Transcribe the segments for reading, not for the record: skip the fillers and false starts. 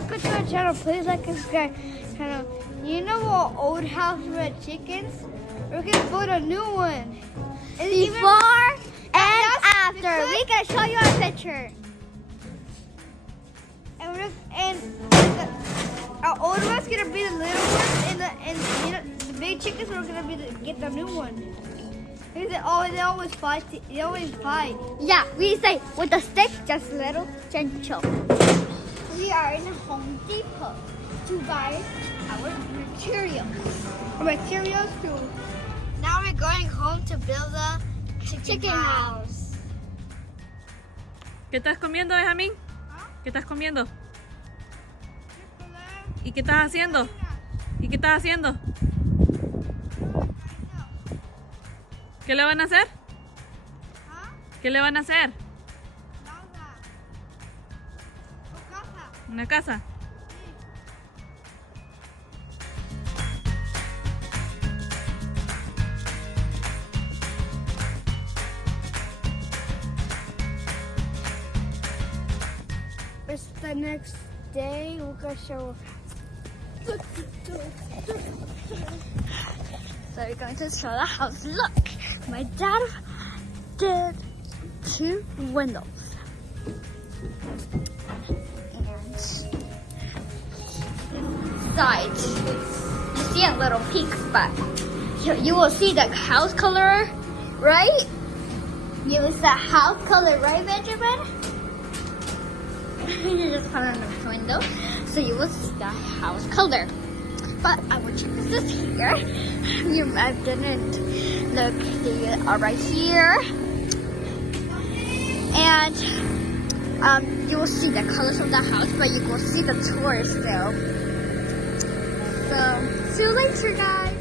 welcome to our channel. Please like and subscribe. Channel. You know what old house with chickens? We're gonna build a new one. Before and after. We can show you our picture. And our old one's gonna be the little one, and you know the big chickens are gonna be get the new one. They always fight. They always fight. Yeah, we say with a stick, just little gentle. We are in Home Depot to buy our materials. Too. Now we're going home to build a Chicken house. ¿Qué estás comiendo, Benjamín? ¿Qué estás comiendo? ¿Y qué estás haciendo? ¿Y qué estás haciendo? ¿Qué le van a hacer? ¿Qué le van a hacer? ¿Una casa? It's the next day. We're gonna show. So we're going to show the house. Look, my dad did 2 windows. And side, you see a little peek, but you will see the house color, right? You will see the house color, right, Benjamin? You just put on the window, so you will see the house color. But I will check this here. I didn't look. They are right here, and you will see the colors of the house, but you will see the tour still. So see you later, guys.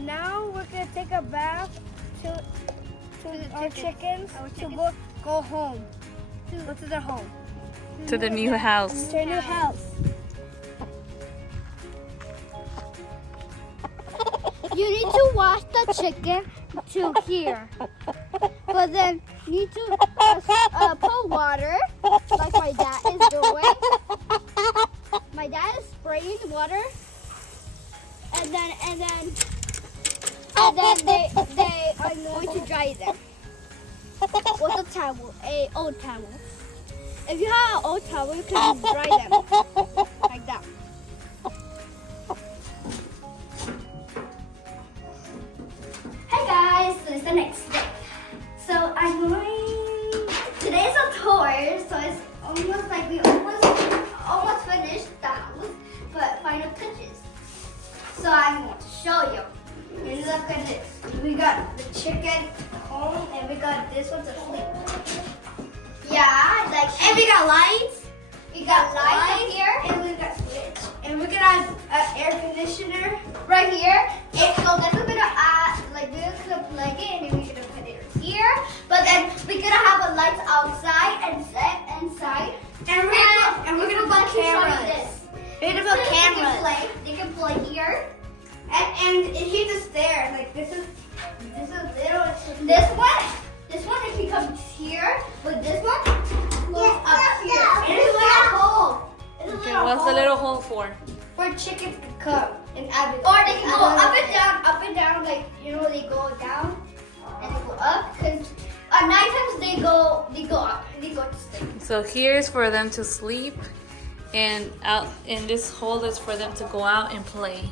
Now we're gonna take a bath to our chickens to go home. Go to their home. To the new house. To a new house. You need to wash the chicken to here. But then you need to put water like my dad is doing. My dad is spraying water, and then they are going to dry them with a towel, a old towel. If you have an old towel, you can dry them like that. Hey guys, so it's the next day. So I'm going. Today's a tour, so it's almost like we almost finished the house, but final touches. So I'm going to show you. And look at this. We got the chicken home, and we got this one to sleep. Yeah, like, And we got lights. we got lights up here, And we got switch. And we're gonna have an air conditioner. right here. So then we're gonna add, like, we're gonna plug it and then we're gonna put it here. But then we're gonna have a lights outside and inside. And we're gonna put cameras. We're gonna put cameras. They can play here. And here's the stairs. Like this is little. This one if he comes here, but this one goes up here. And it's a little hole. It's a Okay, little what's the little hole for? where chickens can come and add it. Or they can go up and down, like, you know, they go down and they go up. Cause at night times they go up, they go to sleep. So here's for them to sleep, And out in this hole is for them to go out and play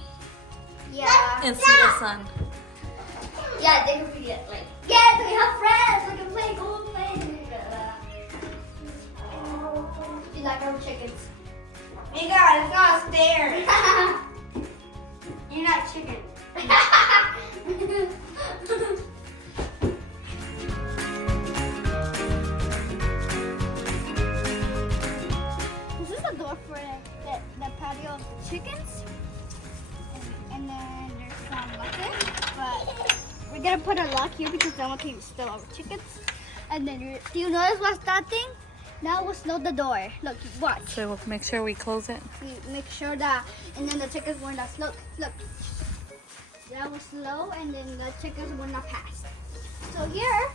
Yeah. and see the sun. Yeah, they can be like, yes, we have friends. We can play, go play. You like our chickens? Mika, it's not stairs. You're not chicken. This is the door for the patio of the chickens. And then there's some bucket. But we're gonna put a lock here because someone can steal our chickens. And then, do you notice what's that thing? Now we'll slow the door. Look, watch. So we'll make sure we close it. We make sure that, and then the chickens will not, look. That was slow, and then the chickens will not pass. So here,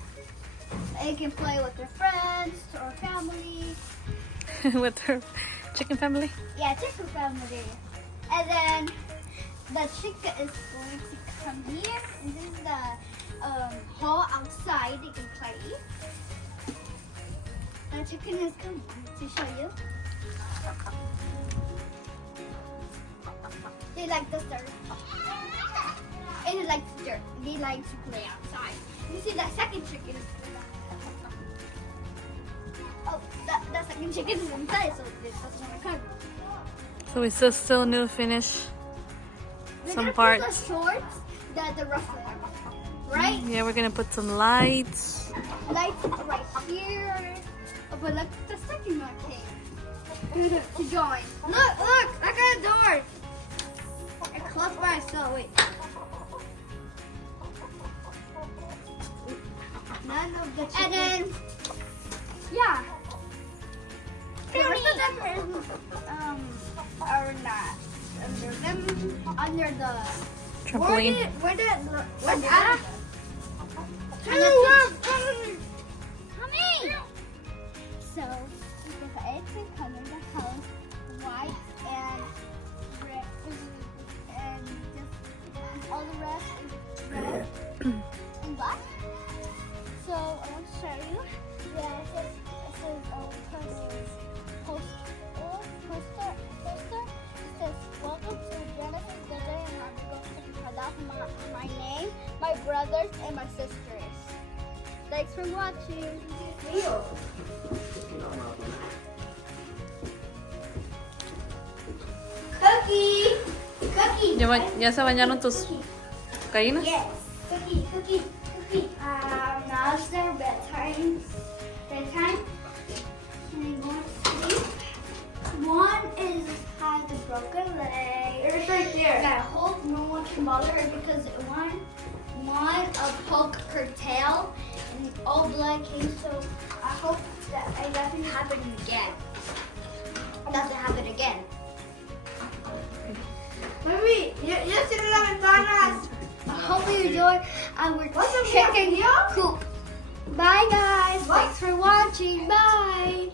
they can play with their friends or family. With her chicken family. Yeah, chicken family. And then the chicken is going to come here, and this is the hall outside. They can play. The chicken is coming to show you. They like the dirt. And they like the dirt. They like to play outside. You see that second chicken is oh, that second chicken is inside, so it doesn't want to come. So we still need to finish We're some gonna parts. put the shorts, the rough one, right? Yeah, we're gonna put some lights. Lights right here. Oh, but look, the second one came to join. Look, I got a door. I closed by myself. Wait. None of the chickens. And then, yeah. The rest of them are not under them, under the Trampoline. Where that? Mommy! So, because everything comes in the house, white and red, and just all the rest is red and black. So, I want to show you. Yeah, it says poster. It says, welcome to Genesis Desert, and I'm going to cut off my name, my brothers, and my sisters. Thanks for watching. Cookie! ¿Ya se bañaron tus gallinas? Yes. Cookie. Now it's their bedtime. And they go to sleep. One has a broken leg. It's right there. I hope no one can bother her because one poked her tail and all blood came. So I hope that it doesn't happen again. Mami, yo cierro las ventanas. I hope you enjoy our chicken coop. Bye guys. Thanks for watching. Bye.